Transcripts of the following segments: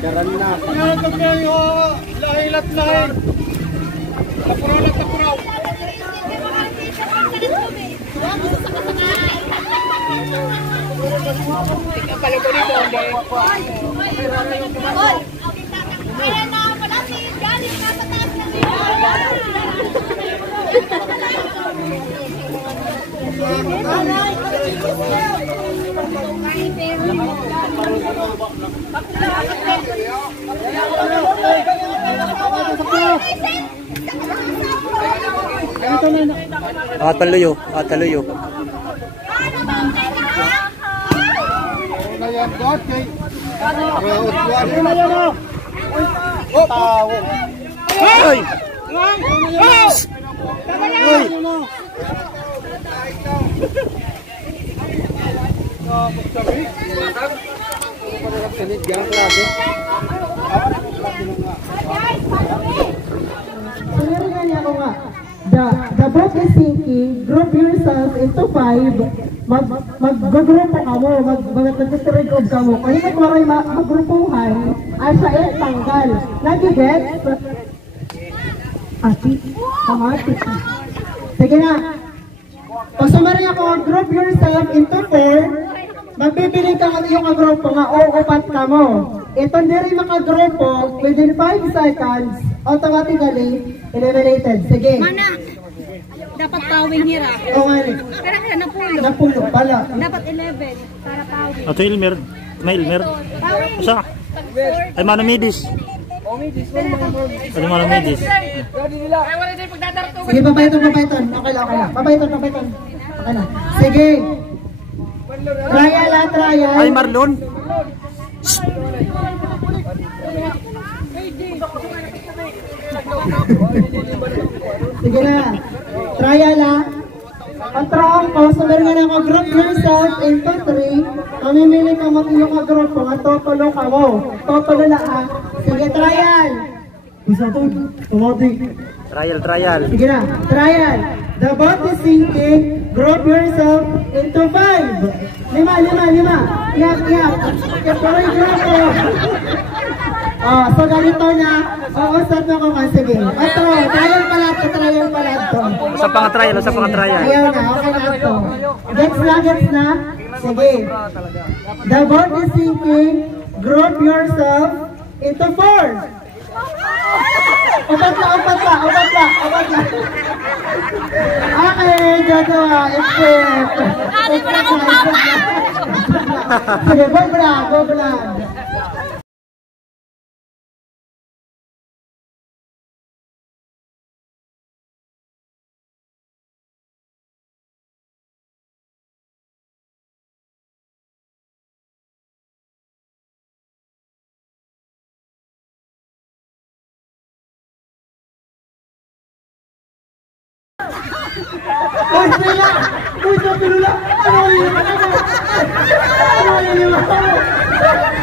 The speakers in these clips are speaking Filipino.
Daran na. Ito kayo, lahilat lahi. Tapuraw. Tingnan pala ko dito. Kaya na pala si galing nasa taas ng Taluyo. Ay! The boat is sinking. Group yourself into 5. Mag-grupo ka mo. Mag-trigob ka mo. Kaya kung maray mag-grupuhan, ay siya tanggal. Nag-gets? Ati? Kamati. Sige na. Pag sumaray ako, group yourself into 4. Magbibili ka ng iyong grupo nga o upat ka mo. Ito hindi rin makagrupo, within 5 seconds, automatically eliminated. Sige. Mana, dapat pawing hira. Oo nga rin. Pero kaya napulo. Napulo pala. Dapat 11 para pawing. Ato Ilmer. May Ilmer. Asa? Ay manamidis. Ano manamidis? Sige, papayton. Okay lang. Papayton. Okay na. Sige. Trial. Ay Marlon. Sige na. Trial Control ko. Sabihin nga na mag-group yourself into 3. Mamimili ka mo iyong mag-group kung tutulo ka mo. Tutulo na Sige, trial. Isa to. Tumati. Trial. Sige na. Trial. The boat is sinking. Group yourself into 5. 5. Iyak. Tuloy grupo. So ganito na. Usap na ko ka. Sige. Trial pala to. Sa pang-trial. Ayaw na. Okay na ito. Gets na. Sige. The boat is sinking. Group yourself into 4. Upat la. Okay, gagawa. Except. Sige, go vlog. Pilula! Ano yun?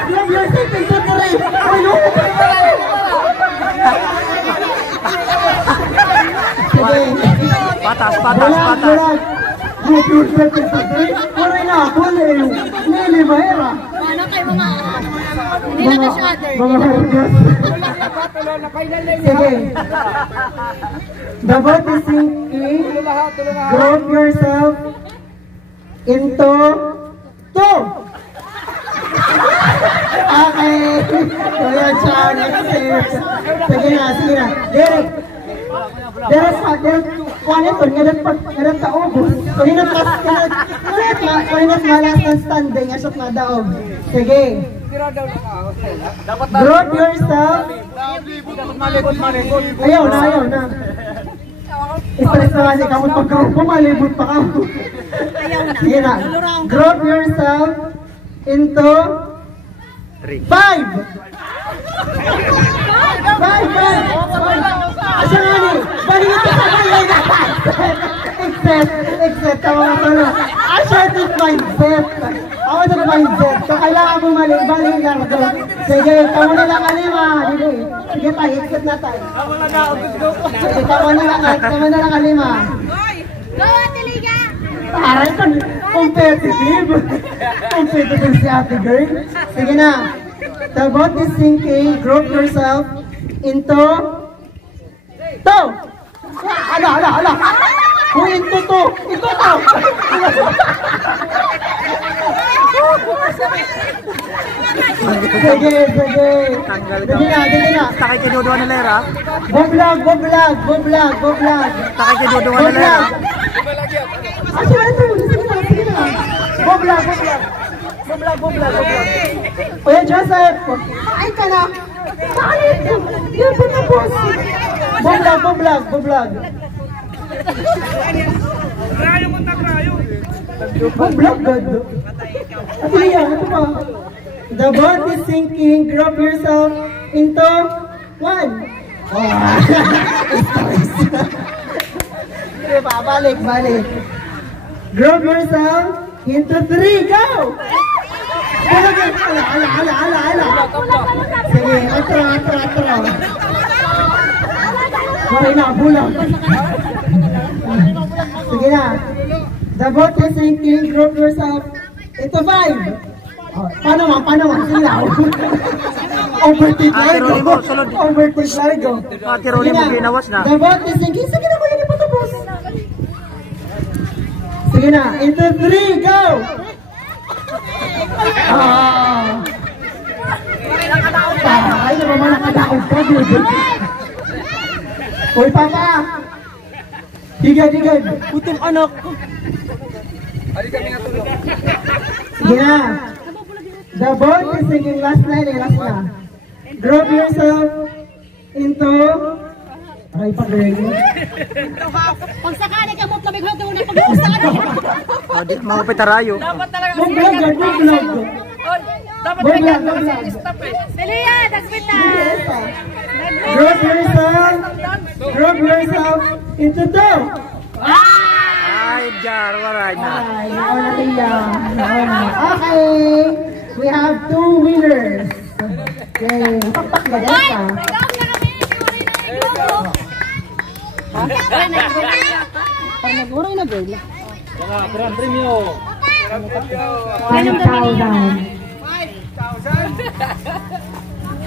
Love your safety, safety! Ano? Patas. Group yourself into 3. Waray na ako, Lili Mahera. Ano kayo mga... Hindi na ka shatter. Mga hargas. Sige. The boat is sinking. Group yourself into 2. Okay. Kaya siya. Sige na. Derek. Ngayon ka ubos. Kanina malas ng standing. Asok na daog. Sige. Group yourself. Ayaw na. Stress na kasi kamot pagka malibot pa ka. Sige na. Group yourself into 5. 5. Asa nga ni? Balik ito sa kaya na. Except. Tama nga pala. Assertive mindset. Ako sa mindset. So kailangan mo balik lang. Sige, tama na lang kalima. Sige tayo, except na tayo. Sige, tama na lang kalima. Go, Atiliga! Aray ka, competitive si ate girl. Sige na. The boat is sinking. Group yourself into two. Ala. Uy, into two. Into two. Sige. Sige na. Takay kay Dodo Anelera. Boblag. Takay kay Dodo Anelera. Sige na. Boblag. Kuya Joseph, ay ka na. Bakit? Yan po na boss. Boblag. Boblag, gado. At yan, ito pa. The boat is sinking. Group yourself into one. Okay, balik. Group yourself into three. Go! Ala. Sige, atro. Bulag. Sige na. The boat is sinking. Group yourself into five. Paano nga? Silaw. Overtake largo. Ate Ronnie mo ginawas na. The boat is sinking. Sige na, kuya, hindi pa tapos. Sige na. Into three. Go! Ay, naman nakadaog ka, dude. Uy, papa! Digay! Putong anak ko! Sige na! The boat is sinking. Last na. Group yourself into... Aray pa, girl. Pag sakali ka mo, lamig hotong na pag-uusahan. Mga pitarayo. Boblag. Delia, nagpita. Group yourself into two. Ay, Jar, waray na. Okay, we have two winners. Yay, pakpak ba dyan ka? Nag-uray na girl. Grand Premio. 5,000.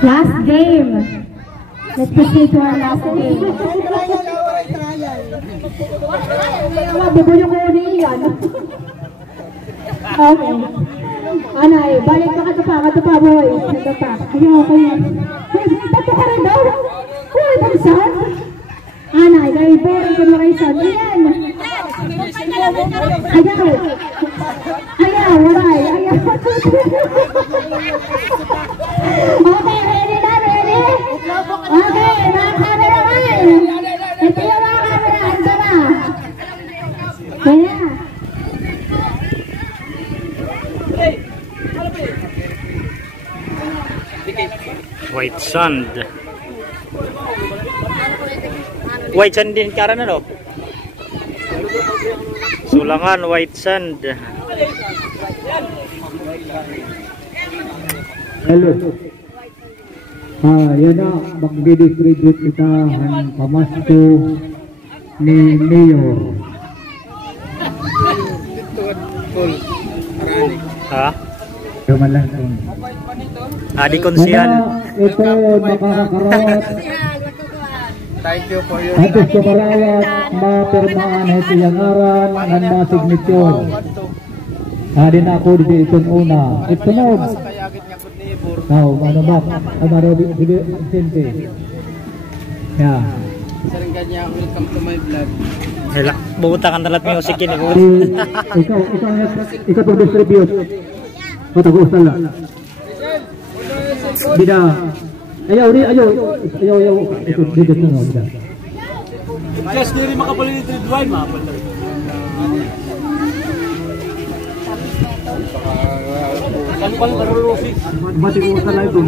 Last game. Let's proceed to our last game. Mabubuyo ko yan. Okay. Anay, balik ka katupa, boys. Katupa. Ayaw. Tato ka rin daw. Uy, bangsan. Anay, dahil boring ko na kayo saan. Ayan. Ayaw, waray. Okay, ready? Okay, mga cameraman. Ito yung mga camera. Ito na. Kaya. White sand. White sand din karan ano? Sulangan white sand. Hello. Yan na, mag-distribute kita ang pamasko ni Mayor. Ha? Kaman lang ito. Adi konsyal. Ito, makakakarot. Thank you for your Atos kumarawat, mapirmaan ito yung aran, ang masignature. Adin ako di itong una. Ito na. kayagit nga kut ni Ibor. Ano ba? Ano di sente. Yeah. Sarang kanya, welcome to my vlog. Hela, bubutakan talat music ini. Ikaw to distribute. Patagusan lang. Bida. Ayaw. Ito dito na bida. Just diri makapalit ni Dwight mapal. Kalpal marulufi. Mati ko sa live dun.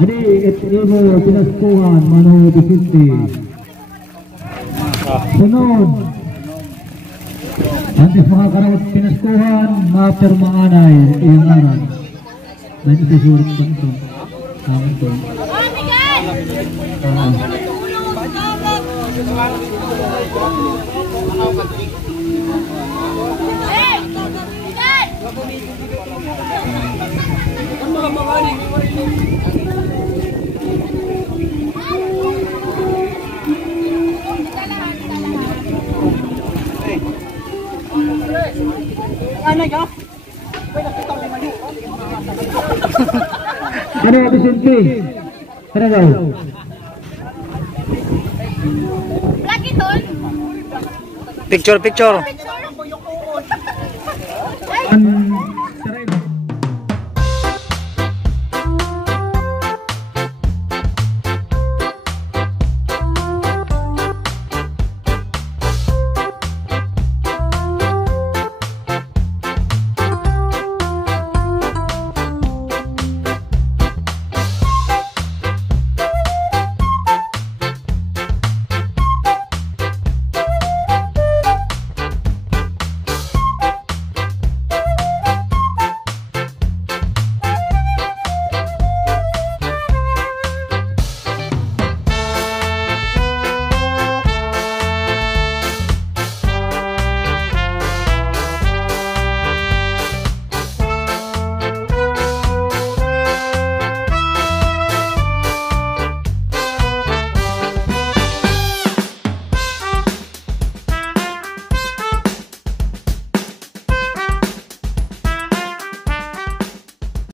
Jadi ito mo pinaskuhan mano bisiti. Sunod. Antes mga karawat pinaskuhan, mapirmaanay iyong aran. Nanti susurit pa ito. Amin ito. Oh, Miguel! Hey! Hey! Ano Vicente? Ano daw? Lagi tol. Picture, picture. Picture.